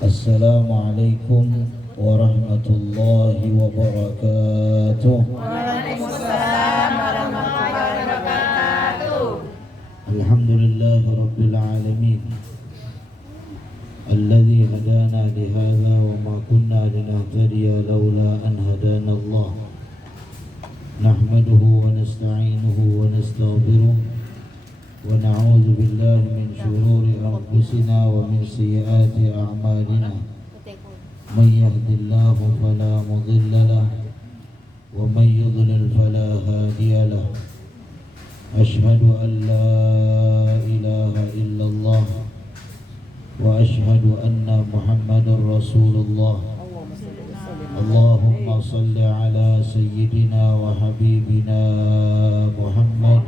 Assalamualaikum warahmatullahi wabarakatuh. Waalaikumsalam warahmatullahi wabarakatuh. Alhamdulillahi rabbil alamin alladzi hadana li hadza wa ma kunna linahtadiya laula an hadana Allah. Nahmaduhu wa nasta'inuhu wa nastaghfiruh wa na'udzu billahi min shururi anfusina wa min sayyiati a'malina. Man yahdihillahu fala mudilla lahu wa man yudlil fala hadiya lahu. Asyhadu an la ilaha illallah wa asyhadu anna Muhammadar Rasulullah. Allahumma salli ala sayyidina wa habibina Muhammad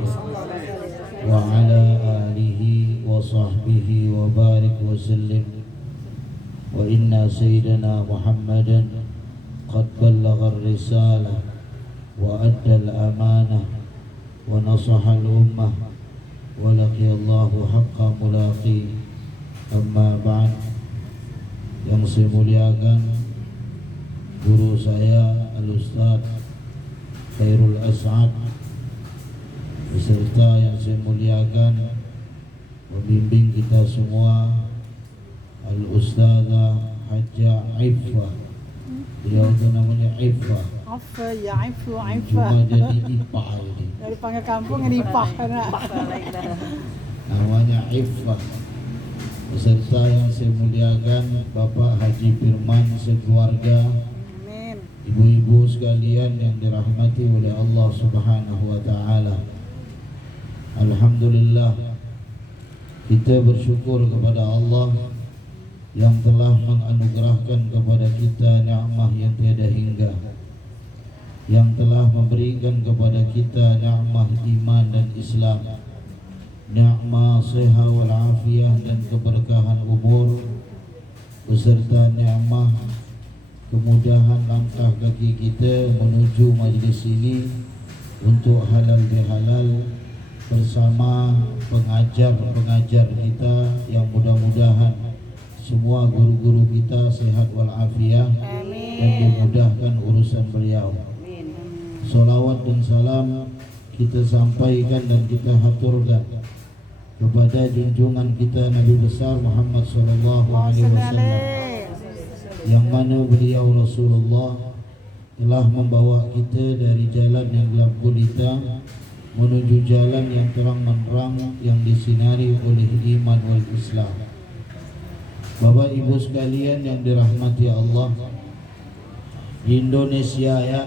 wa ala alihi wa sahbihi wa barik wa sallim. Wa inna sayyidina Muhammadan qad ballagha ar-risalah wa adda al-amanah wa nasaha al-ummah wa laqiya Allahu haqqa mulaqi. Amma ba'd. Yang saya muliakan guru saya Al-Ustaz Khairul As'ad, beserta yang saya muliakan pembimbing kita semua Al-Ustazah Hajjah Iffah. Dia itu namanya Iffah. Affa ya Ifu Cuma Ifa. jadi Ipah ini. Dari panggil kampung ini Ipah karena Namanya Iffah. Beserta yang saya muliakan Bapak Haji Firman sekeluarga, Amin. ibu-ibu sekalian yang dirahmati oleh Allah Subhanahu wa taala. Alhamdulillah, kita bersyukur kepada Allah yang telah menganugerahkan kepada kita nikmat yang tiada hingga, yang telah memberikan kepada kita nikmat iman dan Islam, nikmat sehat wal afiyah dan keberkahan umur, beserta nikmat kemudahan langkah kaki kita menuju majlis ini untuk halal bihalal bersama pengajar-pengajar kita yang mudah-mudahan semua guru-guru kita sehat wal afiyah dan dimudahkan urusan beliau. Salawat dan salam kita sampaikan dan kita haturkan kepada junjungan kita Nabi besar Muhammad sallallahu alaihi wasallam, yang mana beliau Rasulullah telah membawa kita dari jalan yang gelap gulita menuju jalan yang terang menerang yang disinari oleh iman wal Islam. Bapak Ibu sekalian yang dirahmati Allah, di Indonesia ya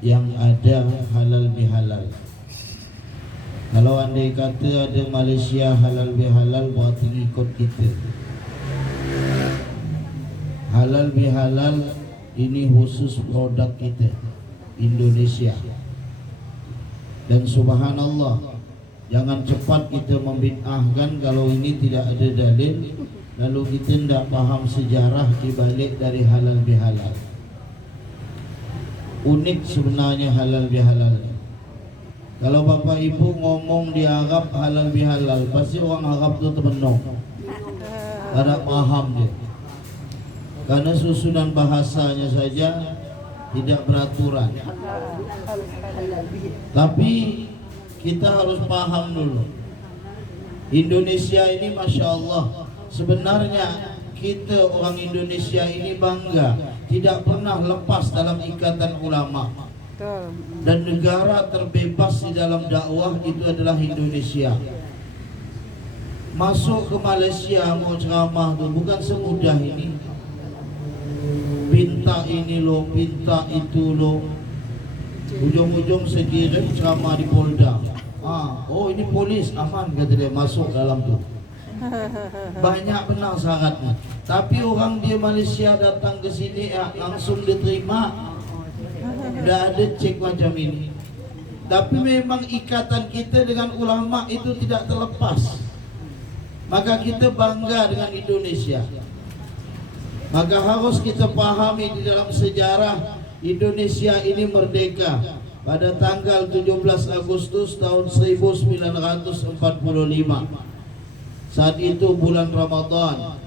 yang ada halal bihalal. Kalau andai kata ada Malaysia halal bihalal, berarti ikut kita. Halal bihalal ini khusus produk kita Indonesia. Dan subhanallah, jangan cepat kita membid'ahkan kalau ini tidak ada dalil, lalu kita tidak paham sejarah dibalik dari halal bihalal. Unik sebenarnya halal bihalal. Kalau Bapak Ibu ngomong di Arab halal bihalal, pasti orang Arab tu termenung, tak paham dia, karena susunan bahasanya saja tidak beraturan. Tapi kita harus paham dulu, Indonesia ini Masya Allah, sebenarnya kita orang Indonesia ini bangga tidak pernah lepas dalam ikatan ulama. Dan negara terbebas di dalam dakwah itu adalah Indonesia. Masuk ke Malaysia mau ceramah tu bukan semudah ini. Pinta ini lo, pinta itu lo. Ujung-ujung sekirim ceramah di Polda. Oh ini polis, aman kata dia, masuk dalam tu. Banyak benar syaratnya. Tapi orang di Malaysia datang ke sini langsung diterima. Tidak ada cek macam ini. Tapi memang ikatan kita dengan ulama itu tidak terlepas. Maka kita bangga dengan Indonesia. Maka harus kita pahami di dalam sejarah Indonesia ini merdeka pada tanggal 17 Agustus tahun 1945. Saat itu bulan Ramadan.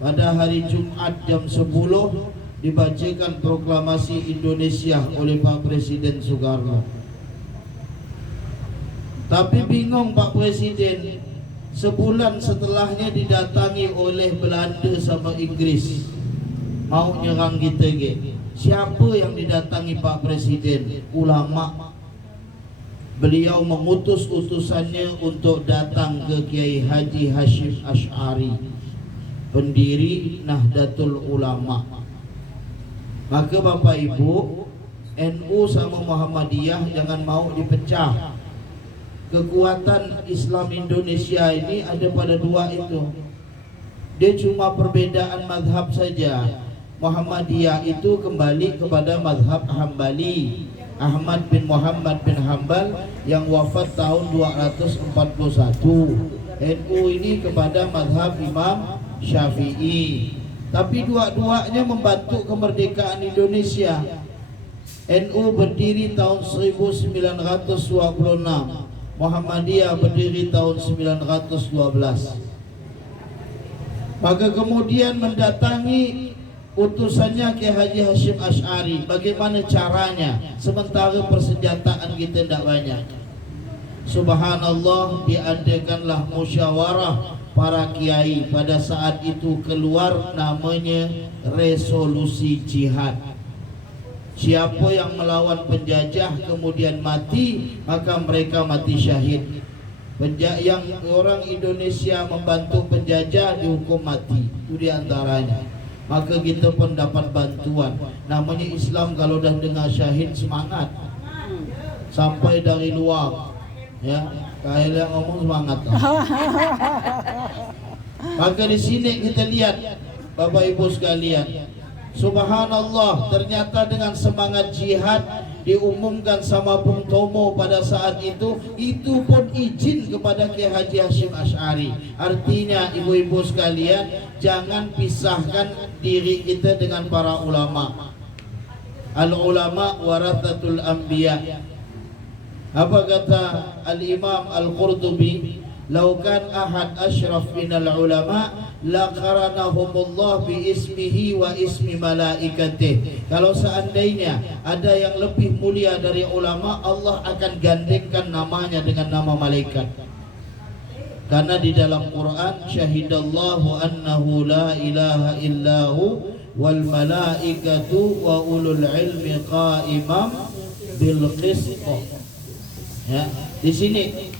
pada hari Jumat jam 10 dibacakan proklamasi Indonesia oleh Pak Presiden Soekarno. Tapi bingung Pak Presiden, sebulan setelahnya didatangi oleh Belanda sama Inggris mau nyerang kita ke. Siapa yang didatangi Pak Presiden? Ulama. Beliau mengutus utusannya untuk datang ke Kiai Haji Hashim Asy'ari, pendiri Nahdlatul Ulama. Maka Bapak Ibu, NU sama Muhammadiyah jangan mau dipecah. Kekuatan Islam Indonesia ini ada pada dua itu. Dia cuma perbedaan mazhab saja. Muhammadiyah itu kembali kepada mazhab Hambali, Ahmad bin Muhammad bin Hambal yang wafat tahun 241. NU ini kepada mazhab Imam Syafi'i. Tapi dua-duanya membantu kemerdekaan Indonesia. NU berdiri tahun 1926, Muhammadiyah berdiri tahun 1912. Maka kemudian mendatangi utusannya Kiai Haji Hashim Asy'ari. Bagaimana caranya? Sementara persenjataan kita tidak banyak. Subhanallah, diadakanlah musyawarah para kiai. Pada saat itu keluar namanya resolusi jihad. Siapa yang melawan penjajah kemudian mati, maka mereka mati syahid. Yang orang Indonesia membantu penjajah dihukum mati. Itu diantaranya. Maka kita pun dapat bantuan. Namanya Islam, kalau dah dengar syahid semangat. Sampai dari luar, ya, kayak yang ngomong semangat. Maka di sini kita lihat Bapak Ibu sekalian, subhanallah, ternyata dengan semangat jihad diumumkan sama Bung Tomo pada saat itu pun izin kepada Kiai Haji Hashim Asy'ari. Artinya ibu-ibu sekalian, jangan pisahkan diri kita dengan para ulama. Al-ulama warathatul anbiya. Apa kata Al-Imam Al-Qurtubi? Lau kan ahad asyraf minal ulama la qaranahumullah bi ismihi wa ismi malaikatih. Kalau seandainya ada yang lebih mulia dari ulama, Allah akan gandengkan namanya dengan nama malaikat. Karena di dalam Quran, syahidallahu annahu la ilaha illahu wal malaikatu wa ulul ilmi qa'imam bil qist. Ya, di sini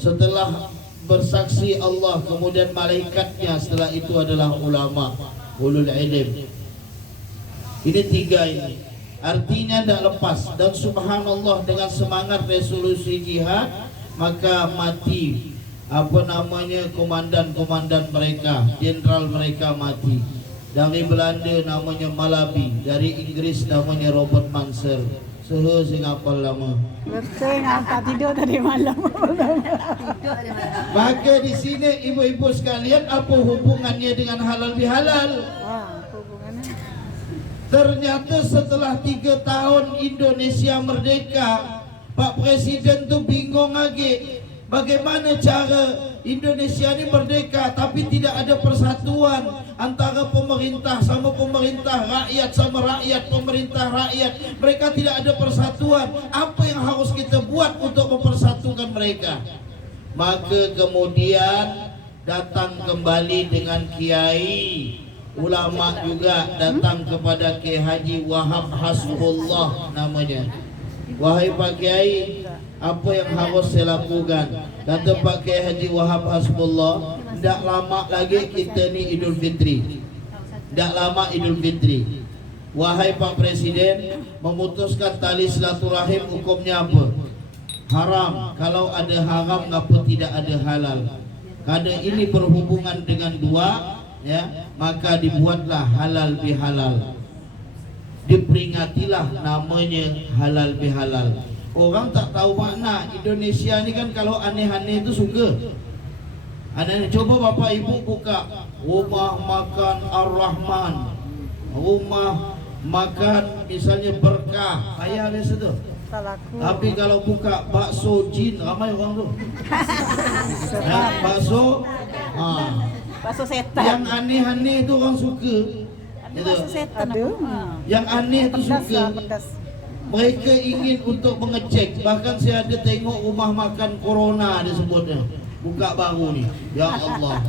setelah bersaksi Allah, kemudian malaikatnya, setelah itu adalah ulama, ulul ilm. Ini tiga ini. Artinya tidak lepas. Dan subhanallah, dengan semangat resolusi jihad, maka mati komandan mereka, jenderal mereka mati. Dari Belanda namanya Malabi, dari Inggris namanya Robert Manser. Singapal lama. Betul, ngapa tidur tadi malam. Maka di sini ibu-ibu sekalian, apa hubungannya dengan halal bihalal? Hubungannya. Ternyata setelah 3 tahun Indonesia merdeka, Pak Presiden tuh bingung lagi. Bagaimana cara Indonesia ini merdeka tapi tidak ada persatuan antara pemerintah sama pemerintah, rakyat sama rakyat, pemerintah rakyat. Mereka tidak ada persatuan. Apa yang harus kita buat untuk mempersatukan mereka? Maka kemudian datang kembali dengan kiai, ulama juga datang kepada Kiai Haji Wahab Hasbullah namanya. Wahai Pak Kiai, apa yang harus saya lakukan? Kata Pak Kiai Haji Wahab Hasbullah, tidak lama lagi kita ni Idul Fitri. Tidak lama Idul Fitri. Wahai Pak Presiden, memutuskan tali silaturahim hukumnya apa? Haram. Kalau ada haram, ngapa tidak ada halal? Karena ini berhubungan dengan dua, ya, maka dibuatlah halal bihalal. Diperingatilah namanya halal bihalal. Orang tak tahu makna. Indonesia ni kan kalau aneh-aneh itu suka. Aneh, coba Bapak Ibu buka rumah makan Ar-Rahman, rumah makan misalnya Berkah, ayah biasa tu. Tapi kalau buka bakso jin, ramai orang tu. Ya, bakso Bakso setan. Yang aneh-aneh itu orang suka. Ada bakso setan. Aduh. Yang aneh itu Pedas suka. lah, pedas. Mereka ingin untuk mengecek. Bahkan saya ada tengok rumah makan Corona disebutnya. Buka baru ni. Ya Allah.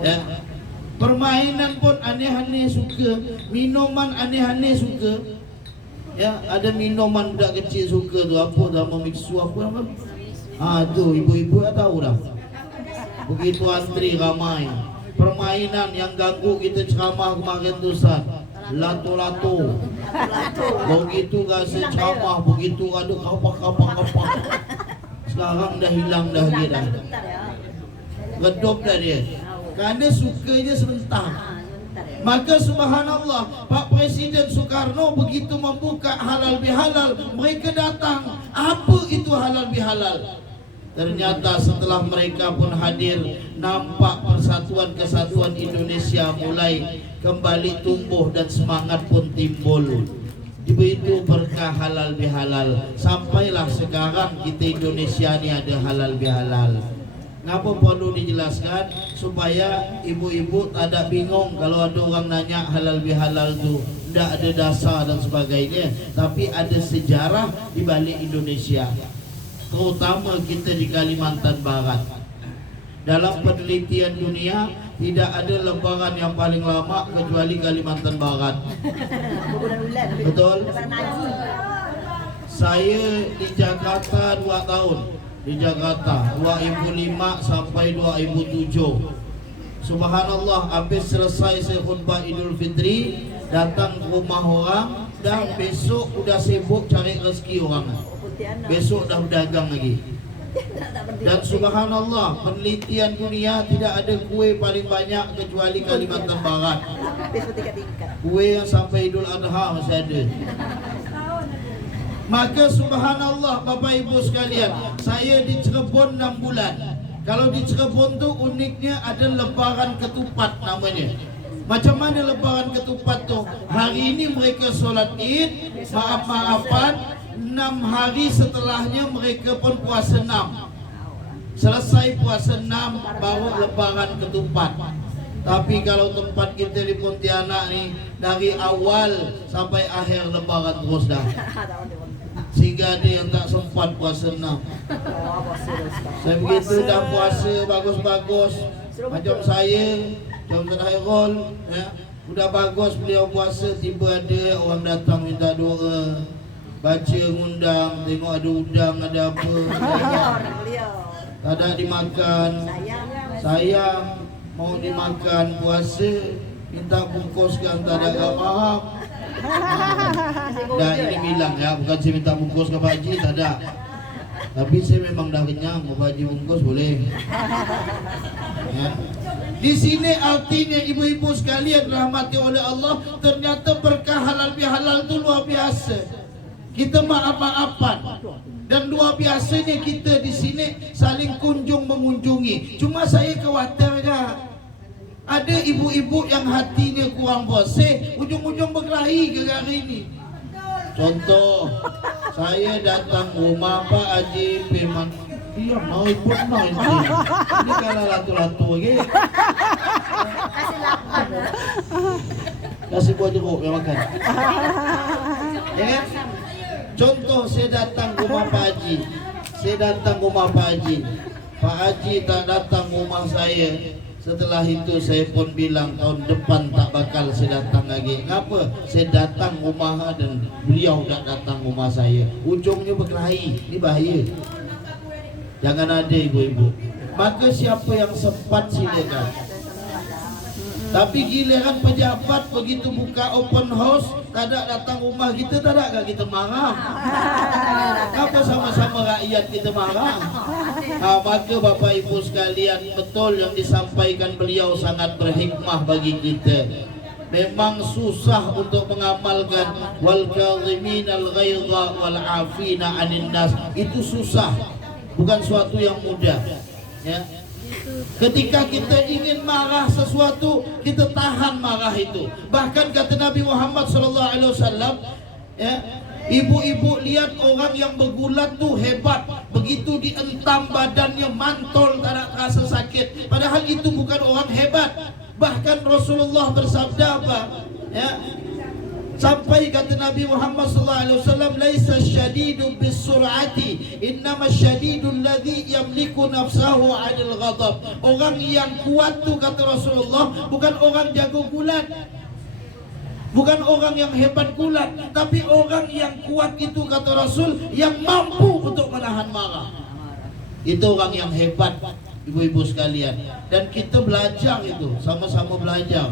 Ya. Permainan pun aneh-aneh suka. Minuman aneh-aneh suka. Ya, ada minuman budak kecil suka tu. Apa nama mixu apa nama? Tu ibu-ibu dah tahu dah. Begitu antri ramai. Permainan yang ganggu kita ceramah kemarin tu Ustaz. Lato-lato. Begitu rasa ceramah, begitu ada kapak. Sekarang dah hilang dah dia dah. Redup dah dia. Kerana sukanya sebentar. Maka subhanallah, Pak Presiden Soekarno begitu membuka halal bihalal, mereka datang. Apa itu halal bihalal? Ternyata setelah mereka pun hadir, nampak persatuan kesatuan Indonesia mulai kembali tumbuh dan semangat pun timbul. Begitu berkah halal bihalal. Sampailah sekarang kita Indonesia ni ada halal bihalal. Kenapa perlu dijelaskan? Supaya ibu-ibu tak ada bingung kalau ada orang nanya halal bihalal tu. Tak ada dasar dan sebagainya. Tapi ada sejarah di balik Indonesia. Terutama kita di Kalimantan Barat. Dalam penelitian dunia, tidak ada lebaran yang paling lama kecuali Kalimantan Barat. Betul? Saya di Jakarta 2 tahun. Di Jakarta 2005 sampai 2007. Subhanallah, habis selesai saya khutbah Idul Fitri, datang ke rumah orang, dan besok udah sibuk cari rezeki orang. Besok dah berdagang lagi. Dan subhanallah, penelitian dunia tidak ada kue paling banyak kecuali Kalimantan Barat. Kue yang sampai Idul Adha masih ada. Maka subhanallah Bapak Ibu sekalian, saya di Cirebon 6 bulan. Kalau di Cirebon tu uniknya ada lebaran ketupat namanya. Macam mana lebaran ketupat tu? Hari ini mereka solat Id, maaf-maafan, 6 hari setelahnya mereka pun puasa 6. Selesai puasa 6 baru lebaran ketupat. Tapi kalau tempat kita di Pontianak ni, dari awal sampai akhir lebaran terus dah. Sehingga ada yang tak sempat puasa 6. Saya begitu dah puasa bagus-bagus. Macam saya, macam Ustaz Hairul, ya, udah bagus beliau puasa, tiba ada orang datang minta doa, baca ngundang, tengok ada udang, ada apa, tak ada dimakan. Sayang, mau dimakan puasa, minta bungkuskan, tak ada gak faham. Dah ini bilang ya, bukan saya minta bungkus ke Pak Haji, tak ada. Tapi saya memang dah kenyang, mau Pak Haji bungkus boleh. Ya. Di sini artinya ibu-ibu sekalian rahmati oleh Allah, ternyata berkah halal bihalal itu luar biasa. Kita maaf-maafan. Dan luar biasanya kita di sini saling kunjung mengunjungi. Cuma saya khawatir ada ibu-ibu yang hatinya kurang bersih, ujung-ujung berkelahi gara-gara ini. Contoh, saya datang rumah Pak Haji Firman. Iya, mau ikut mau ini. Ini kalau latu-latu lagi. Kasih lapar. Kasih buah jeruk yang makan. Ya kan? Contoh, saya datang rumah Pak Haji. Saya datang rumah Pak Haji. Pak Haji tak datang rumah saya. Setelah itu saya pun bilang tahun depan tak bakal saya datang lagi. Kenapa? Saya datang rumah dan beliau tak datang rumah saya. Ujungnya berkelahi. Ini bahaya. Jangan ada ibu-ibu. Maka siapa yang sempat silakan. Tapi giliran pejabat begitu buka open house, tak ada datang rumah kita, tak ada gak kita marah? Apa sama-sama rakyat kita marah? Maka Bapak Ibu sekalian, betul yang disampaikan beliau sangat berhikmah bagi kita. Memang susah untuk mengamalkan wal kadhiminal ghaidha wal afina 'anil nas. Itu susah. Bukan suatu yang mudah. Ya. Ketika kita ingin marah sesuatu, kita tahan marah itu. Bahkan kata Nabi Muhammad SAW, ya, ibu-ibu lihat orang yang bergulat tu hebat. begitu dientam badannya mantol, tak ada rasa sakit. Padahal itu bukan orang hebat. Bahkan Rasulullah bersabda apa? Ya, sampai kata Nabi Muhammad SAW, laisa syadidu bisur'ati, innama syadidul ladzi yamliku nafsahu 'anil ghadab. Orang yang kuat tu kata Rasulullah bukan orang jago gulat, bukan orang yang hebat gulat, tapi orang yang kuat itu kata Rasul yang mampu untuk menahan marah. Itu orang yang hebat, ibu-ibu sekalian. Dan kita belajar itu, sama-sama belajar.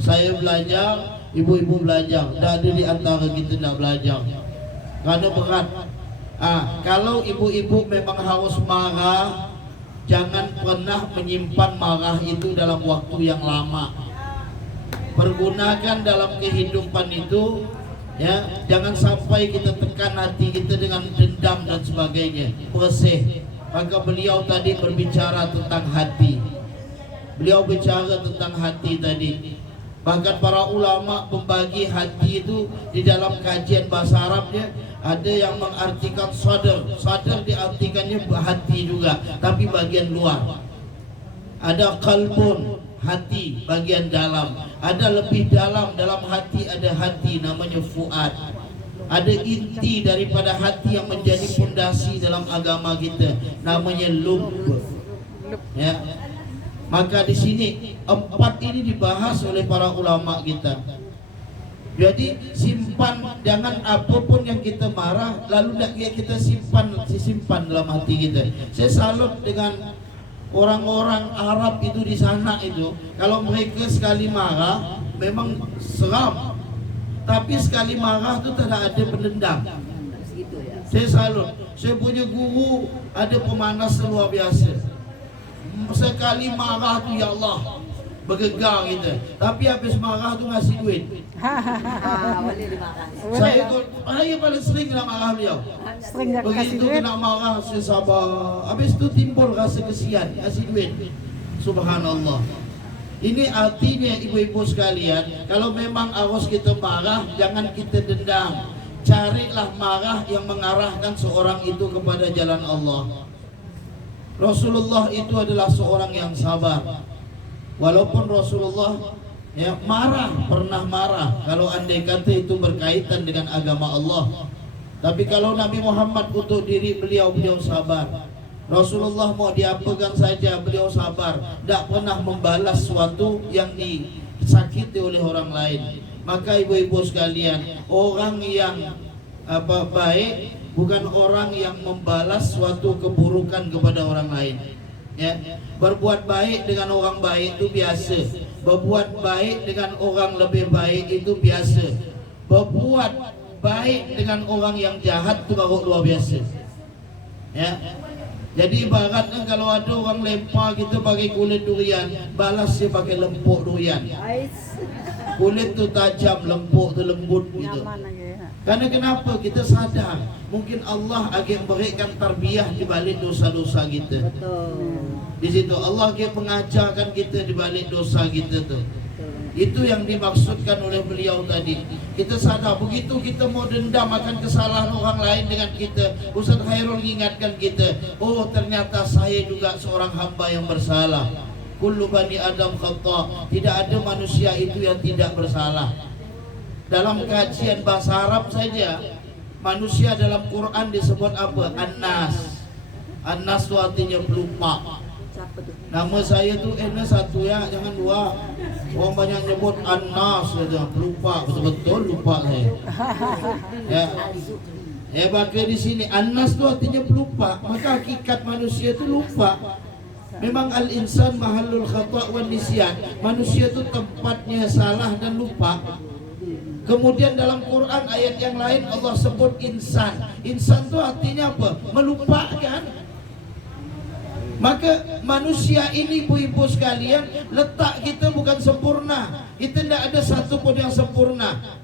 Saya belajar, ibu-ibu belajar. Tak ada di antara kita nak belajar kerana berat. Kalau ibu-ibu memang harus marah, jangan pernah menyimpan marah itu dalam waktu yang lama. Pergunakan dalam kehidupan itu, ya. Jangan sampai kita tekan hati kita dengan dendam dan sebagainya. Bersih. Maka beliau tadi berbicara tentang hati. Beliau bicara tentang hati tadi. Bahkan para ulama membagi hati itu di dalam kajian bahasa Arabnya, ada yang mengartikan sadar. Sadar diartikannya hati juga, tapi bagian luar. Ada qalbun, hati bagian dalam. Ada lebih dalam hati, ada hati namanya fuad. Ada inti daripada hati yang menjadi fondasi dalam agama kita, namanya lub. Ya. Maka di sini 4 ini dibahas oleh para ulama kita. Jadi simpan, jangan apapun yang kita marah lalu kita simpan dalam hati kita. Saya salut dengan orang-orang Arab itu di sana itu. Kalau mereka sekali marah memang seram, tapi sekali marah itu tidak ada pendendam. Saya salut. Saya punya guru ada pemanas luar biasa. Sekali marah tu ya Allah bergegar kita, tapi habis marah tu ngasih duit. Boleh dimakan. Saya paling sering nak marah beliau. Sering nak kasih Begitu duit. kena marah saya sabar. Habis tu timbul rasa kesian, kasih duit. Subhanallah. Ini artinya ibu-ibu sekalian, kalau memang harus kita marah, jangan kita dendam. Carilah marah yang mengarahkan seorang itu kepada jalan Allah. Rasulullah itu adalah seorang yang sabar. Walaupun Rasulullah pernah marah kalau andai kata itu berkaitan dengan agama Allah. Tapi kalau Nabi Muhammad untuk diri beliau sabar. Rasulullah mau diapakan saja beliau sabar, tidak pernah membalas sesuatu yang disakiti oleh orang lain. Maka ibu-ibu sekalian, orang yang baik bukan orang yang membalas suatu keburukan kepada orang lain. Ya, berbuat baik dengan orang baik itu biasa. Berbuat baik dengan orang lebih baik itu biasa. Berbuat baik dengan orang yang jahat itu baru luar biasa. Ya. Jadi ibaratnya kalau ada orang lempar kita pakai kulit durian, balas dia pakai lempuk durian. Kulit tu tajam, lempuk tu lembut gitu. Karena kenapa? Kita sadar mungkin Allah akan berikan tarbiyah di balik dosa-dosa kita. Betul. Di situ Allah akan mengajarkan kita di balik dosa kita tu. Itu yang dimaksudkan oleh beliau tadi. Kita sadar begitu kita mau dendam akan kesalahan orang lain dengan kita, Ustaz Khairul mengingatkan kita, oh ternyata saya juga seorang hamba yang bersalah. Kullu bani Adam khata'. Tidak ada manusia itu yang tidak bersalah. Dalam kajian bahasa Arab saja, manusia dalam Quran disebut apa? An-nas. An-nas itu artinya pelupa. Nama saya tu satu ya, jangan dua. Orang banyak nyebut An-nas saja, pelupa, betul-betul lupa saya. Ya. Maka di sini An-nas itu artinya pelupa. Maka hakikat manusia itu lupa. Memang al-insan mahallul khata' wan nisyan. Manusia itu tempatnya salah dan lupa. Kemudian dalam Quran ayat yang lain Allah sebut insan. Insan itu artinya apa? Melupakan. Maka manusia ini ibu-ibu sekalian, letak kita bukan sempurna. Kita tidak ada satu pun yang sempurna.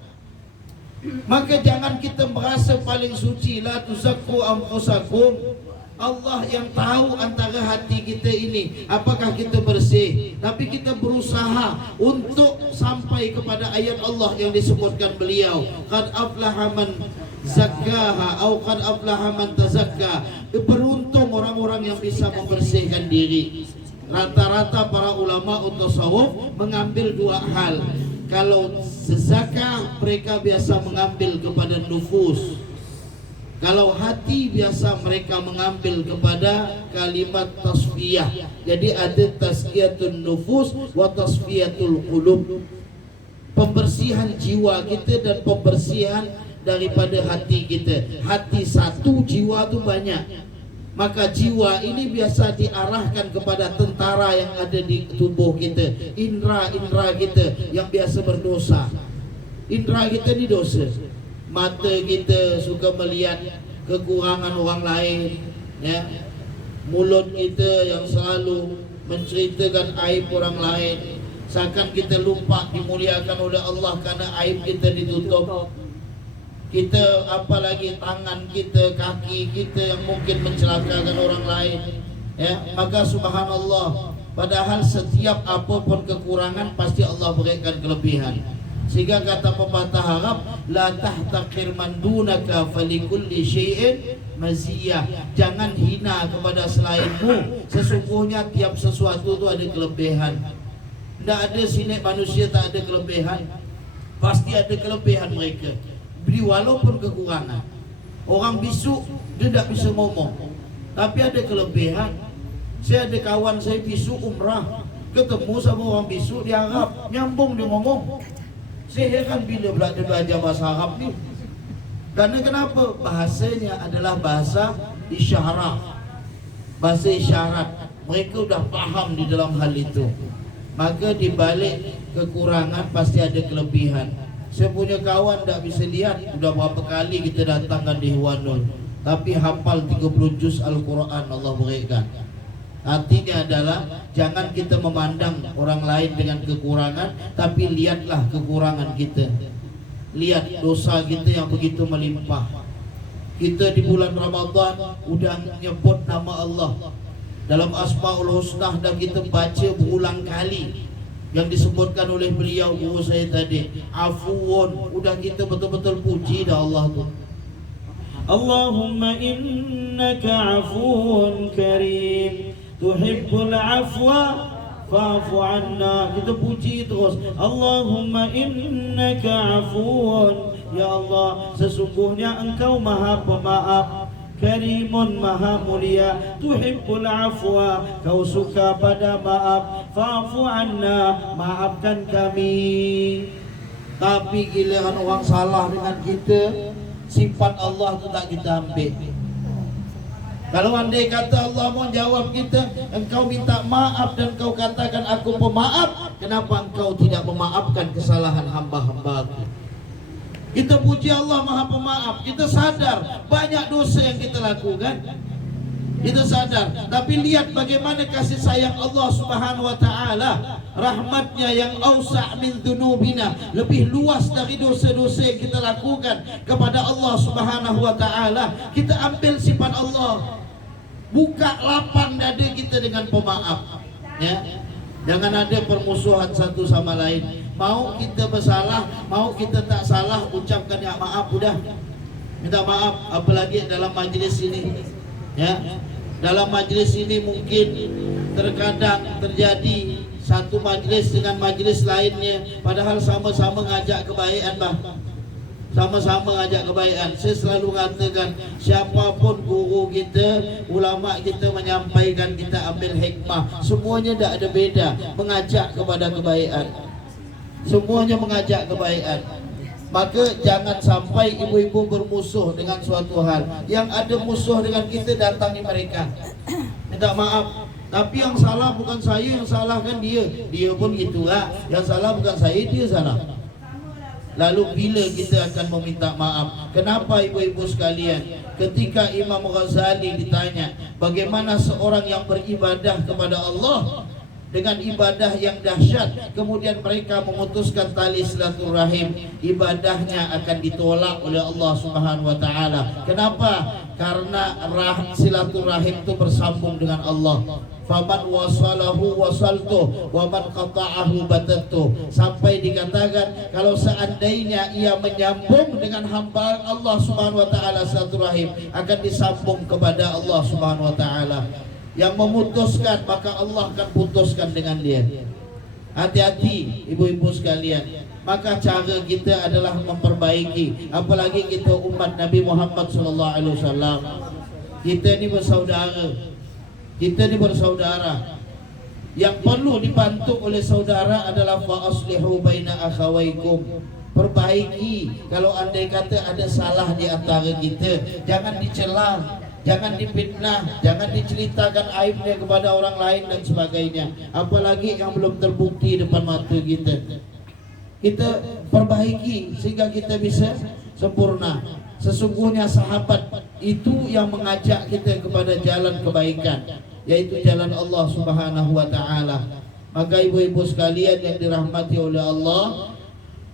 Maka jangan kita merasa paling suci. La tuzakku anfusakum. Allah yang tahu antara hati kita ini apakah kita bersih. Tapi kita berusaha untuk sampai kepada ayat Allah yang disebutkan beliau, qad aflaha man zakkaha au qad aflaha man tazakka. Beruntung orang-orang yang bisa membersihkan diri. Rata-rata para ulama tasawuf mengambil dua hal. Kalau zakah mereka biasa mengambil kepada nufus. Kalau hati biasa mereka mengambil kepada kalimat tasfiyah. Jadi ada tazkiyatun nufus wa tasfiyatul qulub. Pembersihan jiwa kita dan pembersihan daripada hati kita. Hati satu, jiwa tu banyak. Maka jiwa ini biasa diarahkan kepada tentara yang ada di tubuh kita. Indra-indra kita yang biasa berdosa. Indra kita ni dosa. Mata kita suka melihat kekurangan orang lain, ya. Mulut kita yang selalu menceritakan aib orang lain. Seakan kita lupa dimuliakan oleh Allah karena aib kita ditutup. Kita apalagi tangan kita, kaki kita yang mungkin mencelakakan orang lain, ya. Maka subhanallah, padahal setiap apapun kekurangan pasti Allah berikan kelebihan. Sehingga kata pepatah Arab, la tahtaqir man dunaka falikulli syai'in maziyah. Jangan hina kepada selainmu, sesungguhnya tiap sesuatu itu ada kelebihan. Tidak ada sini manusia tak ada kelebihan. Pasti ada kelebihan mereka. Beri walaupun kekurangan. Orang bisu dia tak bisa ngomong, tapi ada kelebihan. Saya ada kawan saya bisu umrah, ketemu sama orang bisu di Arab, nyambung dia ngomong. Saya heran bila pula dia belajar bahasa Arab ni. Karena kenapa? Bahasanya adalah bahasa isyarat. Bahasa isyarat. Mereka sudah faham di dalam hal itu. Maka di balik kekurangan pasti ada kelebihan. Saya punya kawan tak bisa lihat, sudah berapa kali kita datangkan di Huwanul, tapi hafal 30 juz Al-Quran Allah berikan. Artinya adalah jangan kita memandang orang lain dengan kekurangan, tapi lihatlah kekurangan kita. Lihat dosa kita yang begitu melimpah. Kita di bulan Ramadan udah nyebut nama Allah dalam Asmaul Husna, dan kita baca berulang kali yang disebutkan oleh beliau guru saya tadi, afuun. Udah kita betul-betul puji dah Allah tu. Allahumma innaka afuun karim tuhibbul afwa fa'fu anna. Kita puji terus, Allahumma innaka afuun, ya Allah sesungguhnya engkau maha pemaaf, karimun maha mulia, tuhibbul afwa kau suka pada maaf, fa'fu anna maafkan kami. Tapi giliran orang salah dengan kita, sifat Allah itu tak kita ambil. Kalau andai kata Allah mau jawab kita, engkau minta maaf dan kau katakan aku pemaaf, kenapa engkau tidak memaafkan kesalahan hamba-hambaku? Kita puji Allah maha pemaaf. Kita sadar banyak dosa yang kita lakukan, kita sadar. Tapi lihat bagaimana kasih sayang Allah subhanahu wa ta'ala, rahmatnya yang awsa' min dunubina, lebih luas dari dosa-dosa yang kita lakukan kepada Allah subhanahu wa ta'ala. Kita ambil sifat Allah, buka lapang dada kita dengan pemaaf, ya. Jangan ada permusuhan satu sama lain. Mau kita bersalah, mau kita tak salah, ucapkan ya maaf, udah minta maaf. Apalagi dalam majlis ini, ya. Dalam majlis ini mungkin terkadang terjadi satu majlis dengan majlis lainnya, padahal sama-sama ngajak kebaikan, bah. Sama-sama ngajak kebaikan. Saya selalu katakan, siapapun guru kita, ulama kita menyampaikan, kita ambil hikmah. Semuanya tak ada beda, mengajak kepada kebaikan. Semuanya mengajak kebaikan. Maka jangan sampai ibu-ibu bermusuh dengan suatu hal. Yang ada musuh dengan kita, datangi mereka, minta maaf. Tapi yang salah bukan saya, yang salah kan dia. Dia pun gitulah. Yang salah bukan saya, dia salah. Lalu bila kita akan meminta maaf? Kenapa ibu-ibu sekalian, ketika Imam Ghazali ditanya bagaimana seorang yang beribadah kepada Allah dengan ibadah yang dahsyat, kemudian mereka memutuskan tali silaturahim, ibadahnya akan ditolak oleh Allah Subhanahu wa taala. Kenapa? Karena silaturahim itu bersambung dengan Allah. Faman wasalahu wasaltu wa man qata'ahu batattu, sampai dikatakan kalau seandainya ia menyambung dengan hamba Allah Subhanahu wa taala silaturahim, akan disambung kepada Allah Subhanahu wa taala. Yang memutuskan, maka Allah akan putuskan dengan dia. Hati-hati ibu-ibu sekalian. Maka cara kita adalah memperbaiki, apalagi kita umat Nabi Muhammad SAW. Kita ini bersaudara. Kita ini bersaudara. Yang perlu dibantu oleh saudara adalah fa aslihu baina akhawaikum. Perbaiki. Kalau andai kata ada salah di antara kita, jangan dicela, jangan difitnah, jangan diceritakan aibnya kepada orang lain dan sebagainya. Apalagi yang belum terbukti depan mata kita. Kita perbaiki sehingga kita bisa sempurna. Sesungguhnya sahabat itu yang mengajak kita kepada jalan kebaikan, yaitu jalan Allah Subhanahu wa taala. Maka ibu-ibu sekalian yang dirahmati oleh Allah,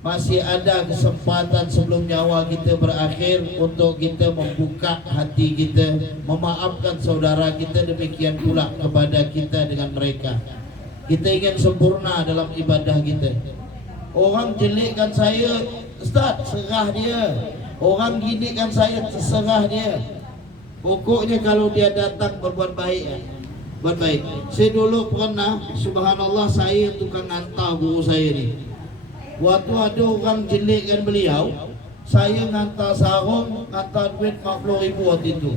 masih ada kesempatan sebelum nyawa kita berakhir untuk kita membuka hati kita, memaafkan saudara kita, demikian pula kepada kita dengan mereka. Kita ingin sempurna dalam ibadah kita. Orang jelekkan saya, Ustaz, serah dia. Orang ginikan saya, terserah dia. Pokoknya kalau dia datang berbuat baik, buat baik. Saya dulu pernah, subhanallah, saya tukang hantar guru saya ni. Waktu ada orang jelekkan beliau, saya ngantar sarung, ngantar duit 40,000 waktu itu.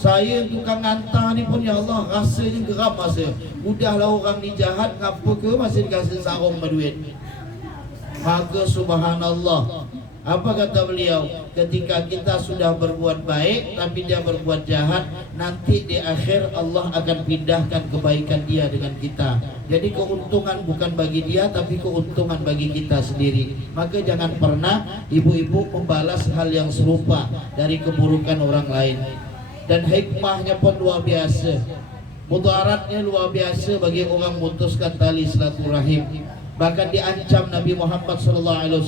Saya tukang ngantar ni pun, ya Allah, rasanya geram masa. Udahlah orang ni jahat, ngapa ke masih dikasih sarung berduit. Maka subhanallah, apa kata beliau? Ketika kita sudah berbuat baik tapi dia berbuat jahat, nanti di akhir Allah akan pindahkan kebaikan dia dengan kita. Jadi keuntungan bukan bagi dia, tapi keuntungan bagi kita sendiri. Maka jangan pernah ibu-ibu membalas hal yang serupa dari keburukan orang lain. Dan hikmahnya pun luar biasa, mudaratnya luar biasa bagi orang memutuskan tali silaturahim. Bahkan diancam Nabi Muhammad SAW,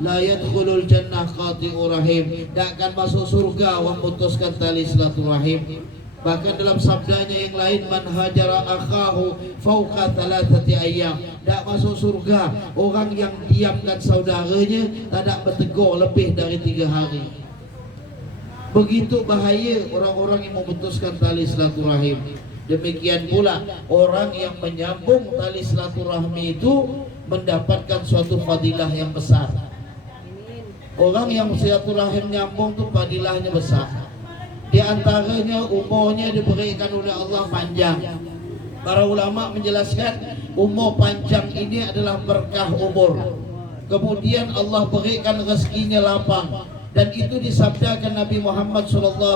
la yadkhulul jannah qati'ur rahim, tak akan masuk surga orang memutuskan tali silaturahim. Bahkan dalam sabdanya yang lain, man hajara akhahu fauqa thalathati ayyam, tak masuk surga orang yang diamkan saudaranya, tak bertegur lebih dari 3 hari. Begitu bahaya orang-orang yang memutuskan tali silaturahim. Demikian pula orang yang menyambung tali silaturahmi itu mendapatkan suatu fadilah yang besar. Orang yang silaturahim nyambung itu fadilahnya besar. Di antaranya umurnya diberikan oleh Allah panjang. Para ulama menjelaskan umur panjang ini adalah berkah umur. Kemudian Allah berikan rezekinya lapang. Dan itu disabdakan Nabi Muhammad SAW,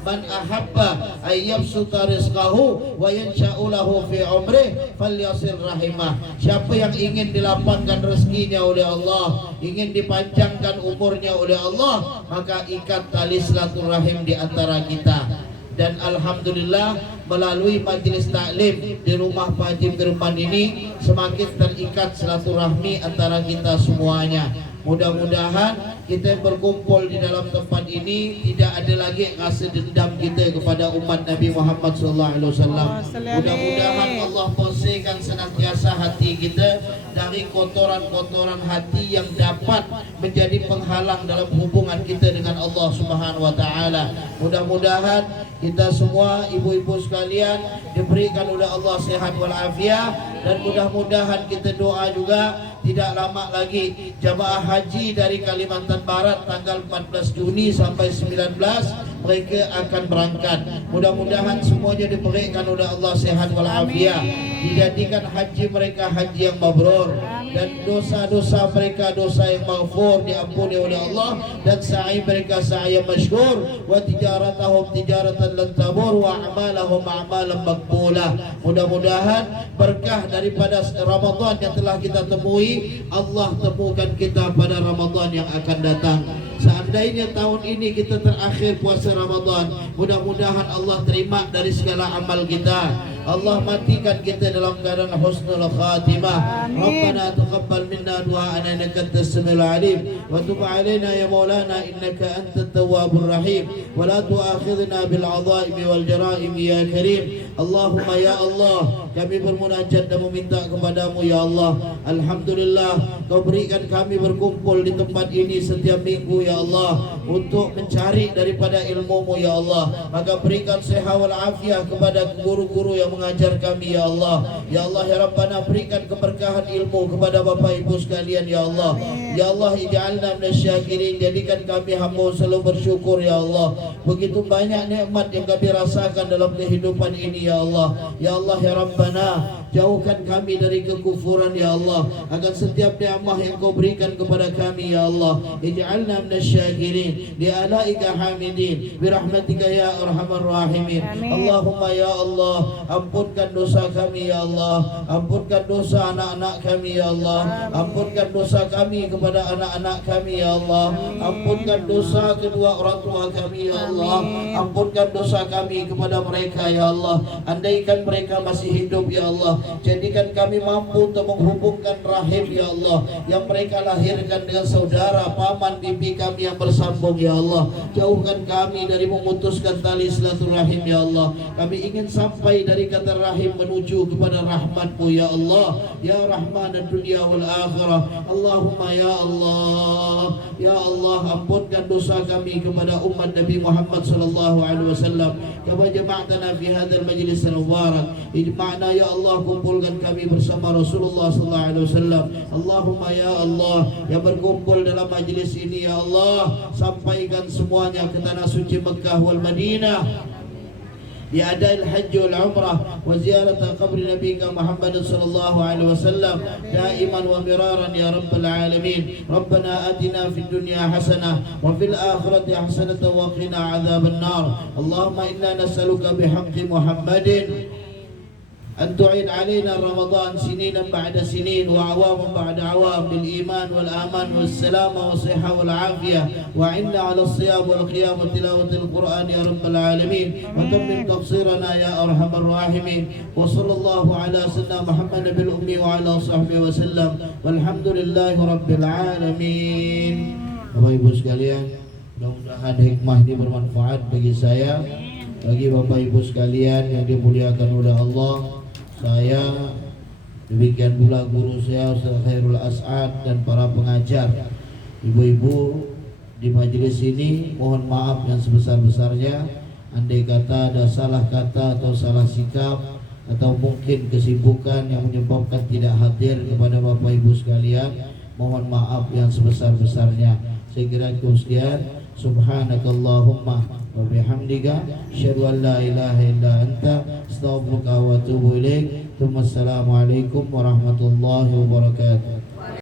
man ahabba ayyabsuta rizqahu wa yansha'u lahu fi umrih falyasil rahimah. Siapa yang ingin dilapangkan rezekinya oleh Allah, ingin dipanjangkan umurnya oleh Allah, maka ikat tali silaturahim di antara kita. Dan alhamdulillah melalui majelis taklim di rumah Pak Haji Firman ini semakin terikat silaturahmi antara kita semuanya. Mudah-mudahan kita berkumpul di dalam tempat ini tidak ada lagi rasa dendam kita kepada umat Nabi Muhammad SAW. Mudah-mudahan Allah bersihkan senantiasa hati kita dari kotoran-kotoran hati yang dapat menjadi penghalang dalam hubungan kita dengan Allah Subhanahu wa taala. Mudah-mudahan kita semua ibu-ibu sekalian diberikan oleh Allah sehat walafiat, dan mudah-mudahan kita doa juga tidak lama lagi jamaah haji dari Kalimantan Barat tanggal 14 Juni sampai 19 mereka akan berangkat. Mudah-mudahan semuanya diberikan oleh Allah sehat walafiat, dijadikan haji mereka haji yang mabrur, dan dosa-dosa mereka dosa yang maghfur diampuni oleh Allah, dan sa'i mereka sa'i yang masyhur, wa tijaratahum tijaratan lan tabur, wa a'malahum a'malan maqbulah. Mudah-mudahan berkah daripada Ramadan yang telah kita temui, Allah temukan kita pada Ramadan yang akan datang. Seandainya tahun ini kita terakhir puasa Ramadan, mudah-mudahan Allah terima dari segala amal kita. Allah matikan kita dalam keadaan husnul khatimah. Amin. Rabbana taqabbal minna du'ana innaka antas samiul alim wa tub alaina ya maulana innaka antat tawwabur rahim wa la tu'akhidhna bil 'adhaim wal jaraim ya karim. Allahumma ya Allah, kami bermunajat dan meminta kepadamu ya Allah. Alhamdulillah, Kau berikan kami berkumpul di tempat ini setiap minggu ya Allah, untuk mencari daripada ilmu-Mu ya Allah. Maka berikan sehat wal afiah kepada guru-guru yang mengajar kami ya Allah. Ya Allah ya Rabbana, berikan keberkahan ilmu kepada Bapak Ibu sekalian ya Allah. Ya Allah, ij'alna minasyakirin, jadikan kami hamba selalu bersyukur ya Allah. Begitu banyak nikmat yang kami rasakan dalam kehidupan ini ya Allah. Ya Allah ya Rabbana, jauhkan kami dari kekufuran ya Allah. Akan setiap nikmat yang Kau berikan kepada kami ya Allah, ij'alna minasyakirin li alaika hamidin bi rahmatika ya arhamar rahimin. Allahumma ya Allah, ampunkan dosa kami ya Allah, ampunkan dosa anak-anak kami ya Allah, ampunkan dosa kami kepada anak-anak kami ya Allah, ampunkan dosa kedua orang tua kami ya Allah, ampunkan dosa kami kepada mereka ya Allah. Andaikan mereka masih hidup ya Allah, jadikan kami mampu untuk menghubungkan rahim ya Allah, yang mereka lahirkan dengan saudara, paman, bibi kami yang bersambung ya Allah. Jauhkan kami dari memutuskan tali silaturahim ya Allah. Kami ingin sampai dari kata rahim menuju kepada rahmat-Mu ya Allah, ya Rahman dunia wal akhirah. Allahumma ya Allah, ya Allah, ampunkan dosa kami kepada umat Nabi Muhammad sallallahu alaihi wasallam. Kama jama'tana fi hadzal majlis al-mubarak, ijma'na ya Allah, kumpulkan kami bersama Rasulullah sallallahu alaihi wasallam. Allahumma ya Allah, yang berkumpul dalam majlis ini ya Allah, sampaikan semuanya ke tanah suci Mekah wal Madinah بأداء الحج والعمرة وزيارة قبر نبيك محمد صلى الله عليه وسلم دائما ومرارا يا رب العالمين. ربنا آتنا في الدنيا حسنة وفي الآخرة حسنة وقنا عذاب النار. اللهم إنا نسألك بحق محمد أن تعين علينا رمضان سنين بعد سنين وأعواما بعد أعوام بالإيمان والأمان والسلامة والصحة والعافية، وعنا على الصيام والقيام وتلاوة القرآن يا رب العالمين، وتمم تقصيرنا يا أرحم الراحمين. وصلى الله على سيدنا محمد بالأمي وعلى صحبه وسلم والحمد لله رب العالمين. Bapak Ibu sekalian, mudah-mudahan hikmah ini bermanfaat bagi saya, bagi Bapak Ibu sekalian yang dimuliakan oleh Allah. Saya, demikian pula guru saya Ustaz Khairul As'ad dan para pengajar, ibu-ibu di majelis ini, mohon maaf yang sebesar-besarnya andai kata ada salah kata atau salah sikap atau mungkin kesibukan yang menyebabkan tidak hadir kepada Bapak Ibu sekalian, mohon maaf yang sebesar-besarnya. Saya kira itu sekian. Subhanakallahumma wa bihamdika asyhadu an la ilaha illa anta astaghfiruka wa atubu ilaik. Assalamualaikum warahmatullahi wabarakatuh.